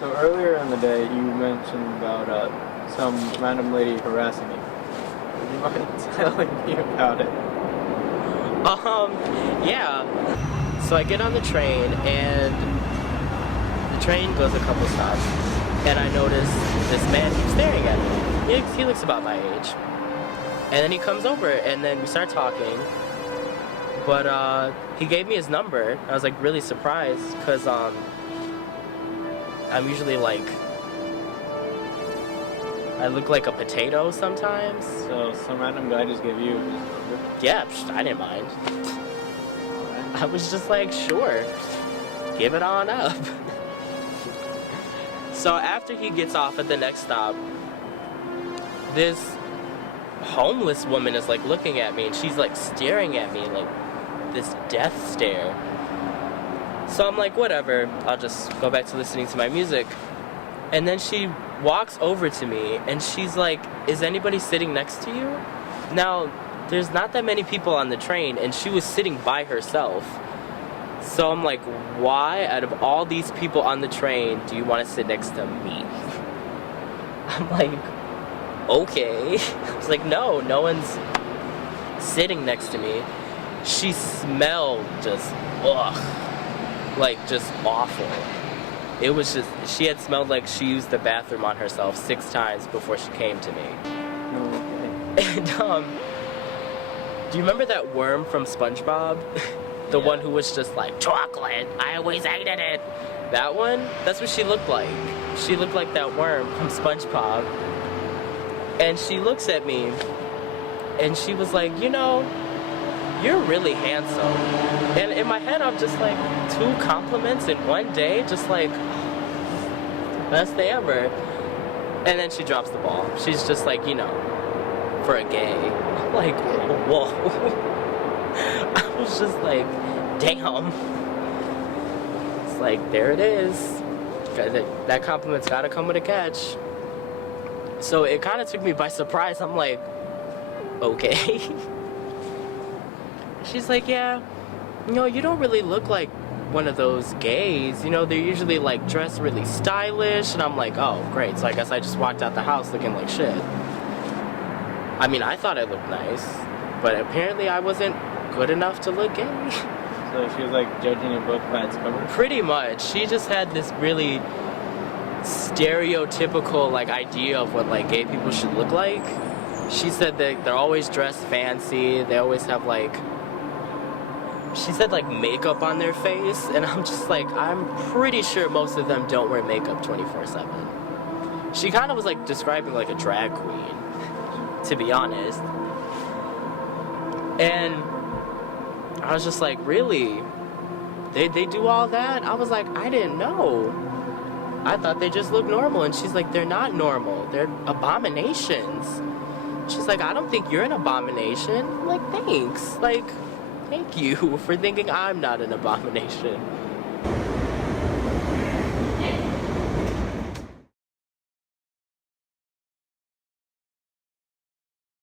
So earlier in the day, you mentioned about some random lady harassing you. Would you mind telling me about it? Yeah. So I get on the train, and the train goes a couple stops, and I notice this man keeps staring at me. He looks about my age. And then he comes over, and then we start talking. But he gave me his number. I was like really surprised, because I'm usually like, I look like a potato sometimes. So some random guy just gave you his number? Yeah, I didn't mind. I was just like, sure, give it on up. So after he gets off at the next stop, this homeless woman is like looking at me, and she's like staring at me like this death stare. So I'm like, whatever, I'll just go back to listening to my music. And then she walks over to me, and she's like, is anybody sitting next to you? Now, there's not that many people on the train, and she was sitting by herself. So I'm like, why, out of all these people on the train, do you want to sit next to me? I'm like, okay. I was like, no one's sitting next to me. She smelled just, ugh, like just awful. It was just, she had smelled like she used the bathroom on herself 6 times before she came to me. Okay. And, do you remember that worm from SpongeBob? The one who was just like, chocolate, I always hated it. That one, that's what she looked like. She looked like that worm from SpongeBob. And she looks at me, and she was like, you know, you're really handsome. And in my head, I'm just like, 2 compliments in one day? Just like, best day ever. And then she drops the ball. She's just like, you know, for a gay. I'm like, whoa. I was just like, damn. It's like, there it is. That compliment's gotta come with a catch. So it kind of took me by surprise. I'm like, okay. She's like, yeah, you know, you don't really look like one of those gays. You know, they're usually like dressed really stylish. And I'm like, oh, great. So I guess I just walked out the house looking like shit. I mean, I thought I looked nice, but apparently I wasn't good enough to look gay. So she was like judging a book by its cover? Pretty much. She just had this really stereotypical like idea of what like gay people should look like. She said that they're always dressed fancy. They always have like, she said like makeup on their face, and I'm just like, I'm pretty sure most of them don't wear makeup 24/7. She kind of was like describing like a drag queen, to be honest. And I was just like, really? They do all that? I was like, I didn't know. I thought they just look normal. And she's like, they're not normal. They're abominations. She's like, I don't think you're an abomination. I'm like, thanks. Like, thank you for thinking I'm not an abomination.